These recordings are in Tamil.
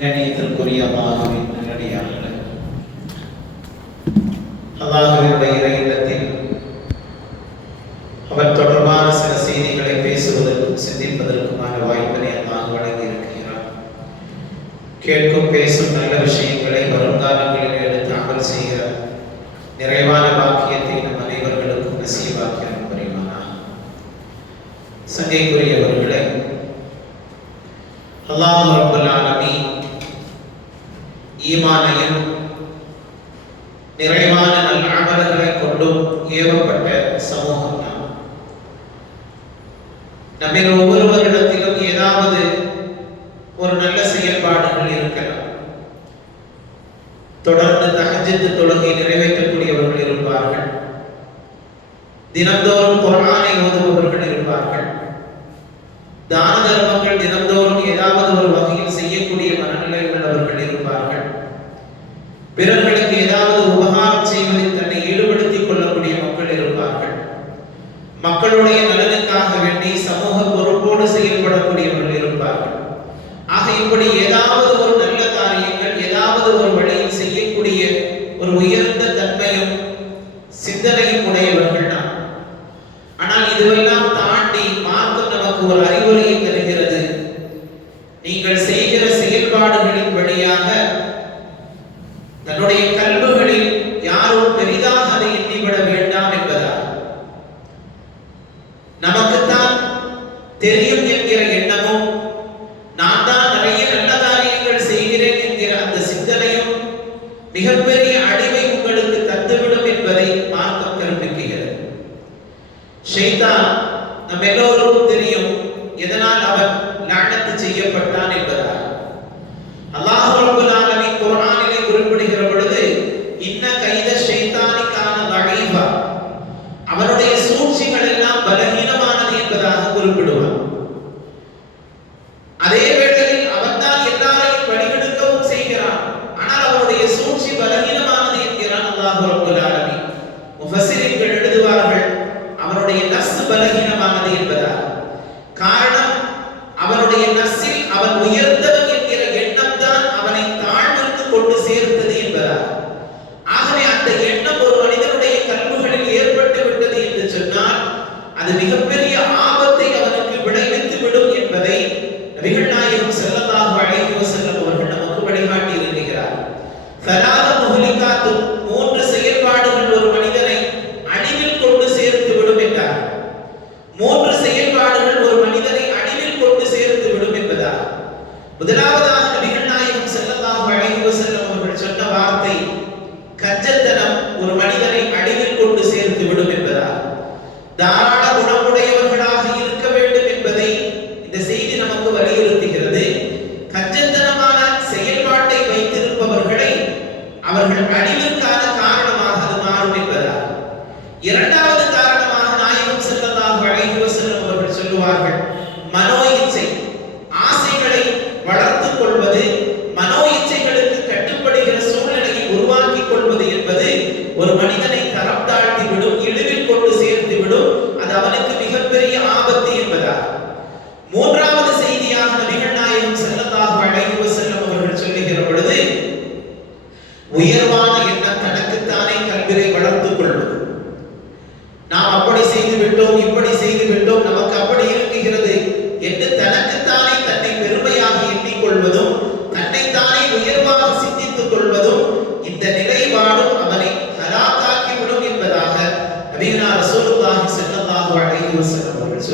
கணியத்திற்குரிய தொடர்பான சில செய்திகளை பேசுவதற்கும் சிந்திப்பதற்குமான வாய்ப்பினை அல்லாஹ் இருக்கிறார் கேட்கும் நம்ம ஒவ்வொருவரிடத்திலும் ஏதாவது ஒரு நல்ல செயல்பாடுகள் இருக்கலாம். தொடர்ந்து தகஜத்து தொடங்கி சிந்தனை escuela aquí ஒரு மனிதனை அடிவில் கொண்டு சேர்த்து விடும் என்பதால் தாராள குணம்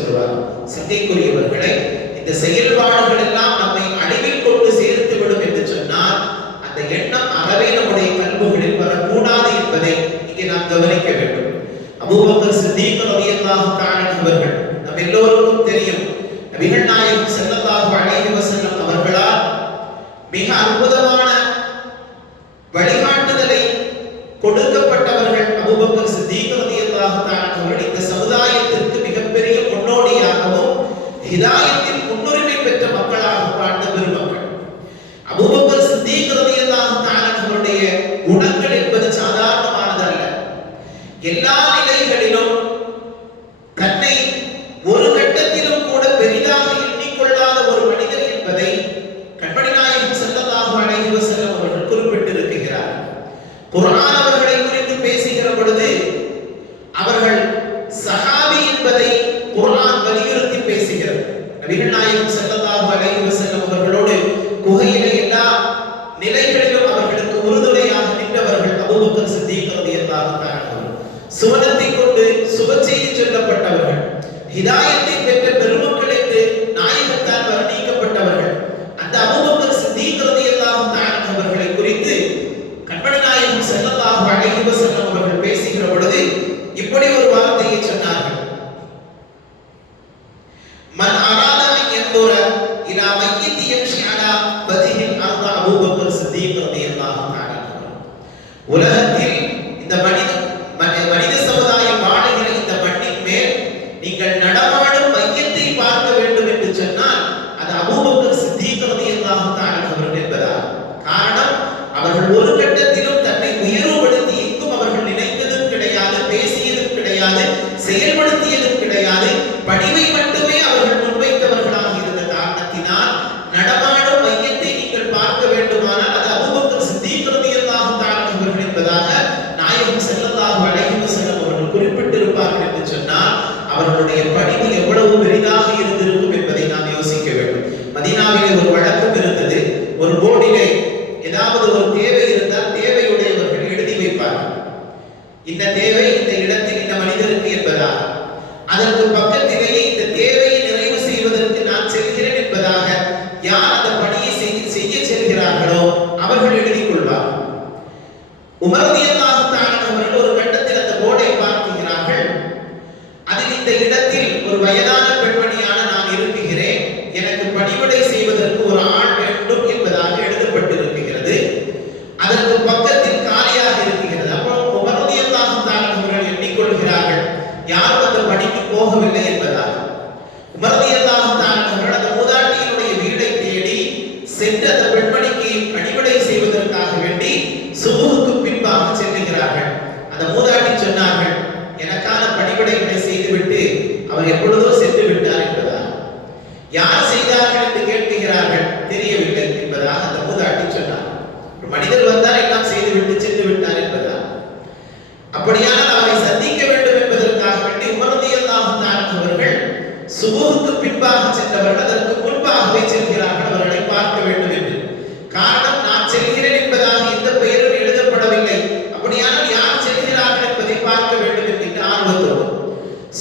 சொல்றார். சிந்தைக்குரியவர்களை இந்த செயல்பாடுகள் எல்லாம் நம்மை அழிவில் கொண்டு சேர்த்து விடும் என்று சொன்னால் அந்த எண்ணம் அறவே நம்முடைய கல்விகளில் வரக்கூடாது என்பதை இங்கே நாம் கவனிக்க வேண்டும். அபூபக்கர் சித்தீகர் அரியல்லாஹு நம் எல்லோருக்கும் தெரியும் நபிகள் நாயகம் செல்லல்லாஹு அலைஹி வஸல்லம் அவர்களால் மிக அற்புத சஹாபி என்பதை குர்ஆன் வலியுறுத்தி பேசுகிறது. நபிகள் நாயகம் செல்லல்லாஹு உலகத்தில்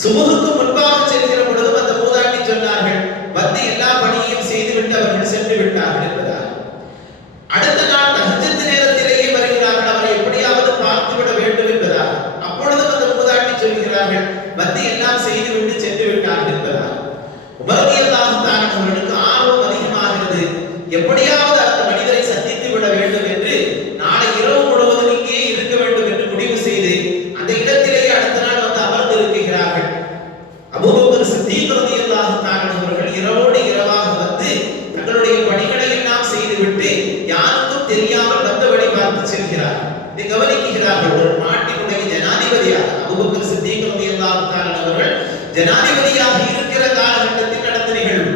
சுகுருக்கு முன்பாக செல்கிற பொழுதும் அந்த மூதாட்டி சொன்னார்கள் வந்து எல்லா பணியையும் செய்துவிட்டு அவர்கள் சென்று விட்டார்கள். முதலாக ஒரு நாட்டினுடைய ஜனாதிபதியாக அபுபக்கர் சித்திகம் அவர்கள் ஜனாதிபதியாக இருக்கிற காலகட்டத்தில் நடந்த நிகழ்வு.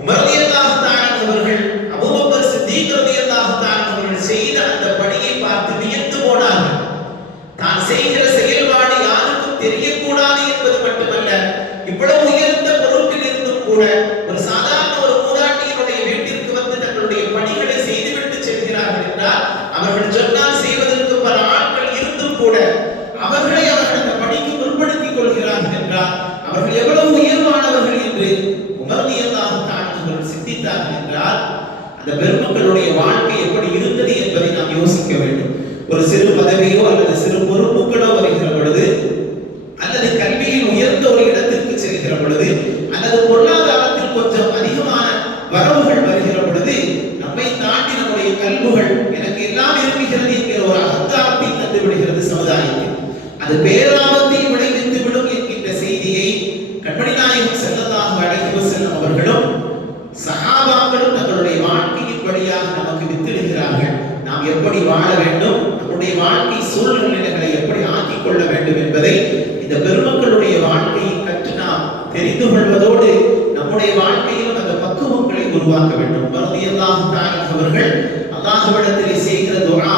உமர்தியல்லாஹ் தான் அவர்கள் அபுபக்கர் சித்திகரதியல்லாஹ் தான் அவர்கள் செய்த அந்த பணியை பார்த்து வியந்து போனார்கள். தான் செய்கிற செயல்பாடு யாருக்கும் தெரியக்கூடாது என்பது மட்டுமல்ல இவ்வளவு உயர்ந்த பொறுப்பில் இருந்தும் கூட ஒரு சாதாரண வாழ்க்கை எப்படி இருந்தது என்பதை நாம் யோசிக்க வேண்டும். ஒரு சிறு பதவியோ அல்லது சிறு பொறுப்புகளோ வருகிற பொழுது அல்லது கல்வியில் உயர்ந்த ஒரு இடத்திற்கு செல்கிற பொழுது அல்லது பொருளாதாரத்தில் கொஞ்சம் அதிகமான வரவுகள் வருகிற பொழுது நம்மை தாண்டி நம்முடைய கல்வுகள் எனக்கு எல்லாம் இருக்கிறது என்கிற ஒரு அகங்காரத்தை தந்து விடுகிறது சமுதாயத்தில். அது பேராவது உருவாக்க வேண்டும். ரலியல்லாஹு தஆலா அவர்கள் அல்லாஹ்விடத்திலே செய்கிற துஆ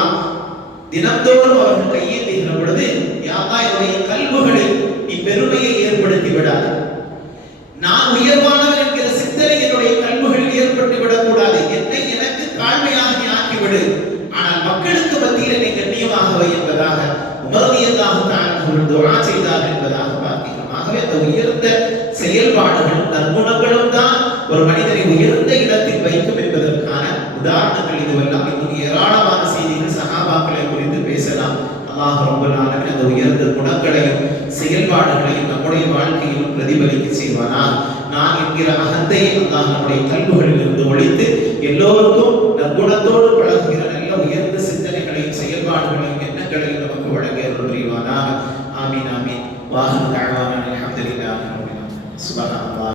தினந்தோறும் அவர்கள் கையேந்துகிற பொழுது யாத்தா என்னுடைய கல்புகளை நீ பெருமையை ஏற்படுத்தி விடாது நான் உயர்வானவர் என்கிற சித்தனை என்னுடைய கல்புகளில் ஏற்பட்டு விடக்கூடாது. என்னை எனக்கு தாழ்மையாக ஆக்கிவிடு. ஆனால் மக்களுக்கு மத்தியில் நீ கண்ணியமாக வை என்பதாக நம்முடைய வாழ்க்கையிலும் பிரதிபலிக்க செய்வானாக நான் என்கிற அகந்தையை அல்லாஹ் நம்முடைய கல்புகளில் இருந்து ஒழித்து எல்லோருக்கும் நற்குணத்தோடு பழகுகிற நல்ல உயர்ந்த சிந்தனைகளையும் செயல்பாடுகளையும் எண்ணங்களையும் நமக்கு வழங்க புரிவானாக. ஆமீன் ஆமீன். வாகன தாழ்வான அல்ஹம்துலில்லாஹி ரப்பில்